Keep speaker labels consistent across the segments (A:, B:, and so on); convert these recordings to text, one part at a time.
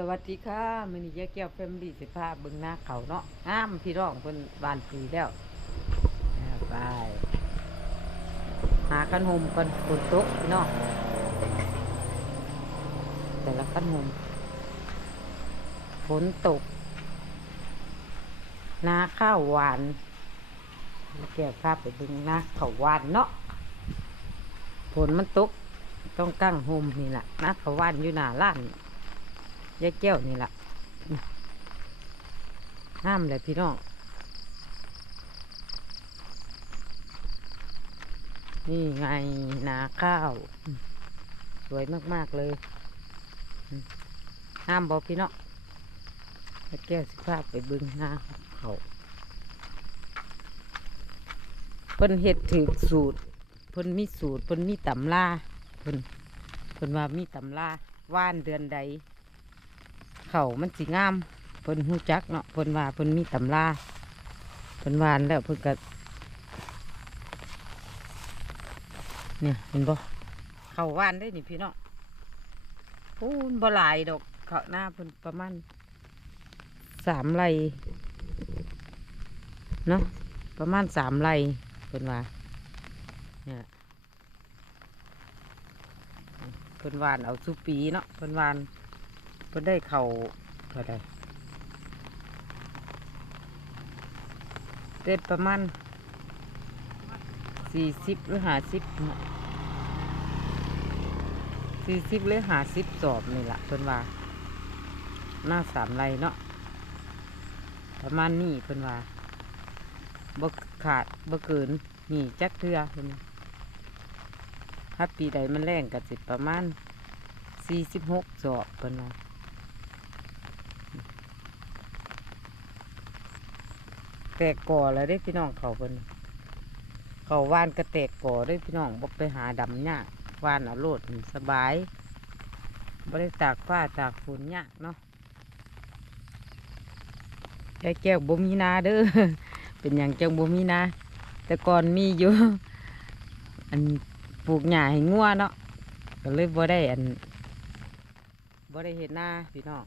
A: สวัสดีค่ะมันนี้ยายแก้วแฟมิลี่สิพาเบิ่งหน้าเขาเนาะงามพี่ร้องเพิ่นบานปีแล้วไปหากันหมกันฝนตกพี่น้องแต่ละกันหมฝนตกนาข้าวหวานยายแก้วพาไปเบิ่งหน้าข้าวหวานเนาะฝนมันตกต้องกั้งโฮมนี่แหละนาข้าวหวานอยู่หน้าร้าน ยายแก้วนี่แหละห้ามเลยพี่น้อง นี่ไงนาข้าว สวยมาก ๆ เลยห้ามบอกพี่น้องยายแก้วสิพาไปบึงนาเขาเพิ่นเฮ็ดถือสูตรเพิ่นมีสูตรเพิ่นมีตำราเพิ่นเพิ่นว่ามีตำราว่านเดือนใด เขามันสิงามเพิ่นหูจักเนาะเพิ่นว่าเพิ่นมีตำราเพิ่นวานแล้วเพิ่นก็เนี่ยเห็นบ่เขาวานได้นี่พี่เนาะโอ้ยบ่หลายดอกเขาหน้าเพิ่นประมาณสามไร่เนาะประมาณสามไร่เพิ่นว่าเนี่ยเพิ่นวานเอาสุปีเนาะเพิ่นวาน เพิ่นได้เข่าเท่าใดได้ประมาณสี่สิบหรือห้าสิบสี่สิบหรือห้าสิบสอบนี่แหละเพิ่นว่าหน้าสามไรเนาะประมาณนี้เพิ่นว่าบ่ขาดบ่เกินนี่จักเทือเพิ่นถ้าปีใดมันแรงก็สิประมาณสี่สิบหกสอบเพิ่นว่า แตกก่อแล้วได้พี่น้องเขาเป็นเขาว่านกระแตกก่อได้พี่น้องบอกไปหาดำยากว่านเอาโลดสบายบ่ได้ตากผ้าตากฝนยาเนาะยายแก้วบ่มีนาเด้อเป็นอย่างจังบ่มีนาแต่ก่อนมีอยู่อันปลูกหญ้าให้งัวเนาะก็เลยบ่ได้อันบ่ได้เห็นหน้าพี่น้อง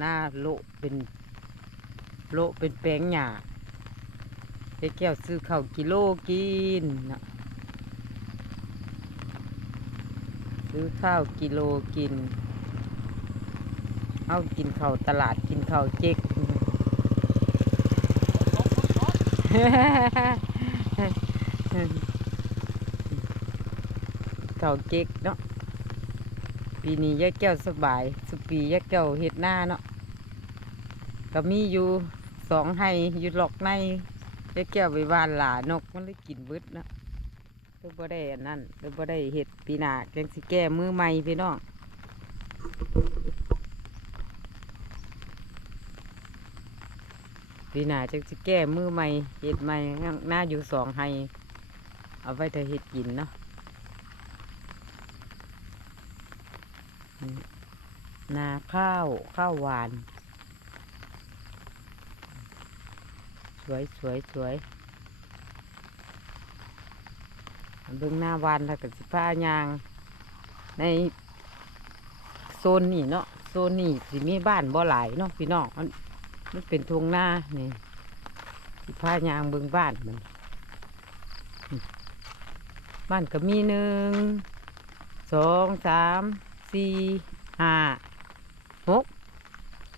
A: หน้าโลเป็นโลเป็นแปลงหญ้า จ๊แก้วซื้อข้าวกิโลกินนะซื้อข้าวกิโลกิน เอากินข้าวตลาดกินข้าวเจ๊กข้าวเจ๊กเนาะ ปีนี้ยายแก้วสบาย สุปียายแก้วเห็ดหน้าเนาะ ก็มีอยู่สองให้อยู่หลอกใน ได้แก้วไปวานหลานกมันเลยกินเบิดนะเลยบ่ได้อันนั้นเลยบ่ได้เห็ดปีหนาแกงสิแก้มือใหม่พี่น้องปีหนาจังสิแก้มือใหม่เห็ดใหม่หน้าอยู่สองให้เอาไว้เธอเห็ดกินเนาะอืมนาข้าวข้าวหวาน สวยสวยสวยเบื้องหน้าวานแล้วก็สิผ้ายาง ในโซนนี่เนาะโซนนี่สิมีบ้านบ่หลายเนาะพี่น้องมันมันเป็นทวงหน้านี่สิผ้ายางเบื้องบ้านมันบ้านก็มีหนึ่งสองสามสี่ห้า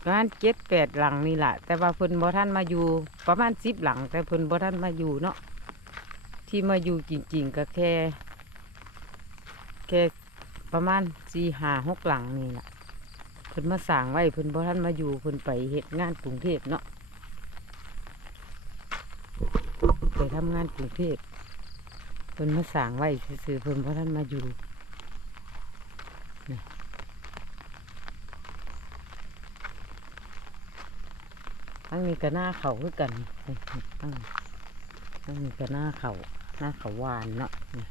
A: ประมาณเจ็ดแปดหลังนี่แหละแต่ว่าเพิ่นบ่ท่านมาอยู่ ประมาณสิบหลัง แต่เพิ่นบ่ท่านมาอยู่เนาะที่มาอยู่จริงๆก็แค่แค่ประมาณสี่ห้าหกหลังนี่แหละเพิ่นมาสั่งไว้เพิ่นบ่ท่านมาอยู่เพิ่นไปเฮ็ดงานกรุงเทพเนาะไปทำงานกรุงเทพเพิ่นมาสั่งไว้ซื่อเพิ่นบ่ท่านมาอยู่ ทั้งนี้ก็หน้าเขาคือกันนี่ทั้งทั้งนี้ก็หน้าเขาหน้าเขาวานเนาะนี่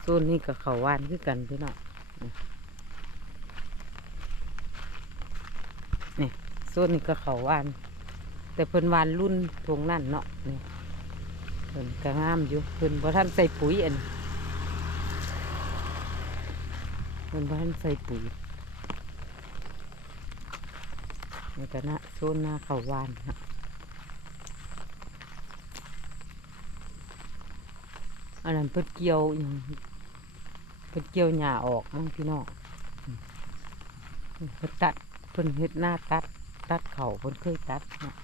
A: โซนนี้ก็เขาวานคือกันพี่เนาะนี่นี่โซนนี้ก็เขาวาน แต่เพิ่นวานรุ่นทวงนั่นเนาะนี่เพิ่นก็งามอยู่เพิ่นบ่ท่านใส่ปุ๋ยอันเพิ่นบ่ท่านใส่ปุ๋ย นี่ก็นะโซนหน้าเขาวานนะอันนั้นเพิ่นเกี่ยวอหยังเพิ่นเกี่ยวหญ้าออกมั้งพี่น้องอืมเพิ่นตัดเพิ่นเฮ็ดหน้าตัด ตัดเขาเพิ่นเคยตัดนาะ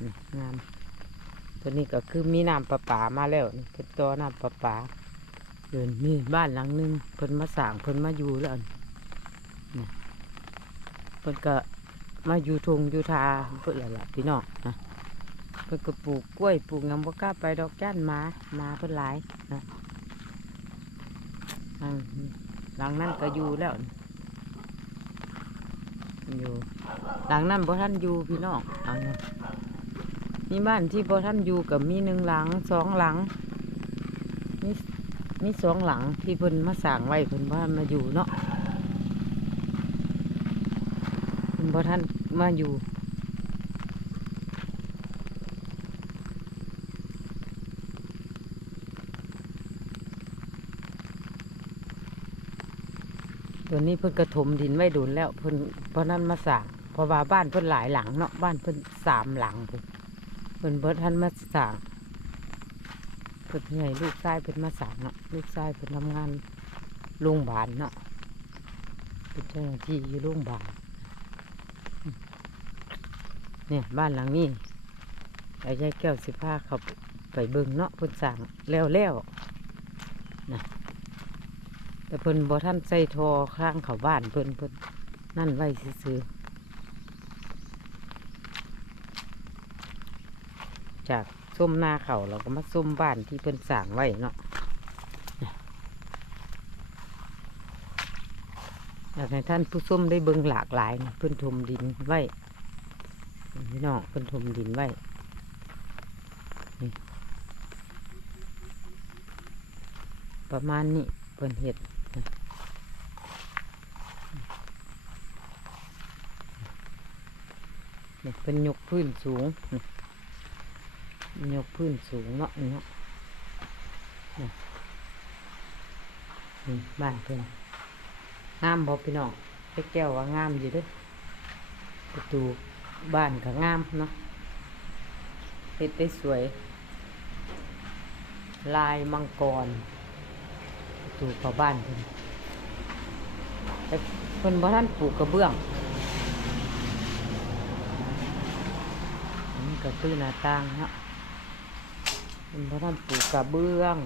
A: นี่งามตัวนี้ก็คือมีน้ำประปามาแล้วนี่เพิ่นต่อน้ำประปาเดินมีบ้านหลังหนึงเพิ่นมาสร้างเพิ่นมาอยู่แล้วนี่เพิ่นก็ มาอยู่ทงอยู่ทาเพิ่นละล่ะพี่น้องนะเพิ่นก็ปลูกกล้วยปลูกหยังบ่กล้าไปดอกจ้านมามาเพิ่นหลายนะหลังนั้นก็อยู่แล้วอยู่หลังนั้นบ่ท่านอยู่พี่น้องหลังนั้นมีบ้านที่บ่ท่านอยู่กับมีหนึ่งหลังสองหลังมีมีสองหลังที่เพิ่นมาสร้างไว้เพิ่นว่ามาอยู่เนาะ คุณพ่ท่านมาอยู่ตัวนี้เพิ่นกระถมดินไว้โดุนแล้วเพิ่นเพราะนั้นมาสร้างเพราะว่าบ้านเพิ่นหลายหลังเนาะบ้านเพิ่นสามหลังเพิ่นเพิ่นท่านมาสร้างเพิ่นให้ลูกชายเพิ่นมาสร้างเนาะลูกชายเพิ่นทำงานโรงพยาบาลเนาะเป็นเจ้าหน้าที่อยู่โรงพยาบาล เนี่ยบ้านหลังนี้ไอ้ยายแก้วสิพาเขาไปเบิ่งเนาะพิ่นสั่งแล้วแล้วนะแต่เพิ่นบ่ท่านใส่ทอข้างเขาบ้านเพิ่นเพิ่นนั่นไว้ซื้อจากส้มหน้าเขาเราก็มาส้มบ้านที่เพิ่นสั่งไว้เนาะอยากให้ท่านผู้ส้มได้เบิ่งหลากหลายเพิ่นถมดินไว้ พี่น้องเป็นถมดินไว้ประมาณนี้เป็นเห็ดนะนี่เป็นยกพื้นสูงยกพื้นสูงเนาะเนาะนี่บ้านเพิ่นงามบ่พี่น้องไอ้แก้วว่างามอยู่ด้วยประตู บ้านก็งามเนาะเฮ็ดได้สวย ลายมังกรประตูเขาบ้านเพิ่นแต่เพิ่นบ่ทันปลูกกระเบื้องนนี้ก็คือหน้าต่างเนาะเพิ่นบ่ทันปลูกกระเบื้อง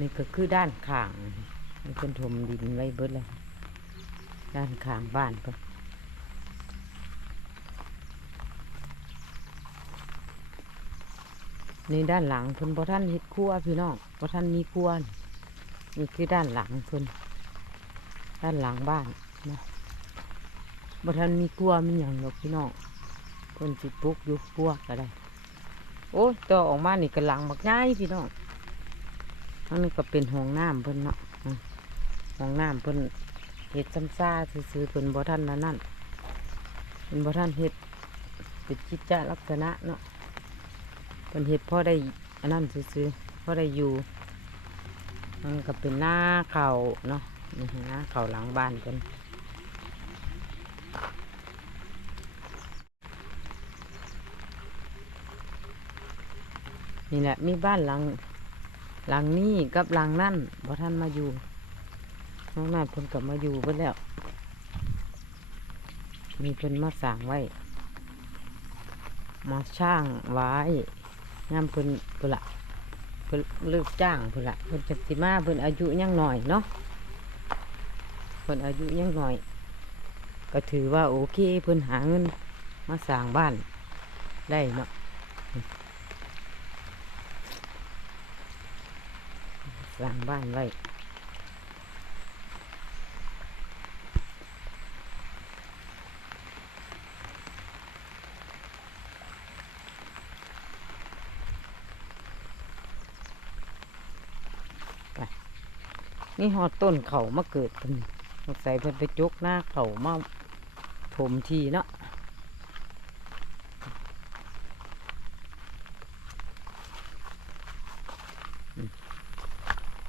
A: นี่ก็คือด้านข้าง นี่เป็นถมดินไว้เบิดเลยด้านข้างบ้านเพิ่นนี่ด้านหลังเพิ่นบ่ท่านเฮ็ดครัวพี่น้องบ่ท่านมีครัวนี่นี่คือด้านหลังเพิ่นด้านหลังบ้านนะบ่ท่านมีครัวมีหยังหรอกพี่น้องเพิ่นสิปลูกอยู่ครัวก็ได้ โอ้ต่อออกมานี่ก็หลังบักง่ายพี่น้องอันนี้ก็เป็นห้องน้ำเพิ่นเนาะ มองน้ำเพิ่นเฮ็ดซ้ำซ่าซื้อๆเพิ่นบ่ทันนั่นนั่นเพิ่นบ่ทันเฮ็ดเป็นจิตจลักษณะเนาะเพิ่นเฮ็ดพ่อได้อันนั้นซื้อๆพอได้อยู่มันก็เป็นหน้าเข่าเนาะนี่หน้าเข่าหลังบ้านเพิ่นนี่แหละมีบ้านหลังหลังนี้กับหลังนั่นบ่ท่านมาอยู่ น้องนั่นเพิ่นกลับมาอยู่เพิ่นแล้ว มีเพิ่นมาสร้างไว้ มาช่างไว้งามเพิ่นเพิ่นละเพิ่นเลิกจ้างเพิ่นละเพิ่นจักสิมาเพิ่นอายุยังหน่อยเนาะเพิ่นอายุยังหน่อย ก็ถือว่าโอเคเพิ่นหาเงินมาสร้างบ้านได้เนาะสร้างบ้านไว้ นี่หอดต้นเขามาเกิดกันสงสัยเพิ่นไปจุกหน้าเขามาถมทีเนาะ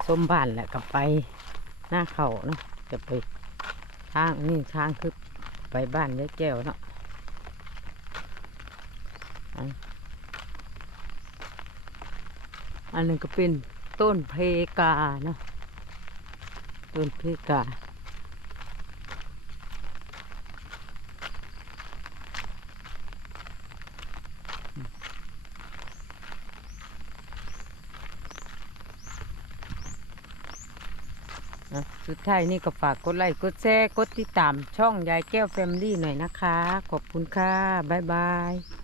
A: ส้มบ้านแหละกลับไปหน้าเขาเนาะจะไปทางนี่ทางคือไปบ้านยายแก้วเนาะอันนึงก็เป็นต้นเพกาเนาะ ต้นพิกาสุดท้ายนี่ก็ฝากกดไลค์กดแชร์กดติดตามช่องยายแก้วแฟมลี่หน่อยนะคะ ขอบคุณค่ะ บ๊ายบาย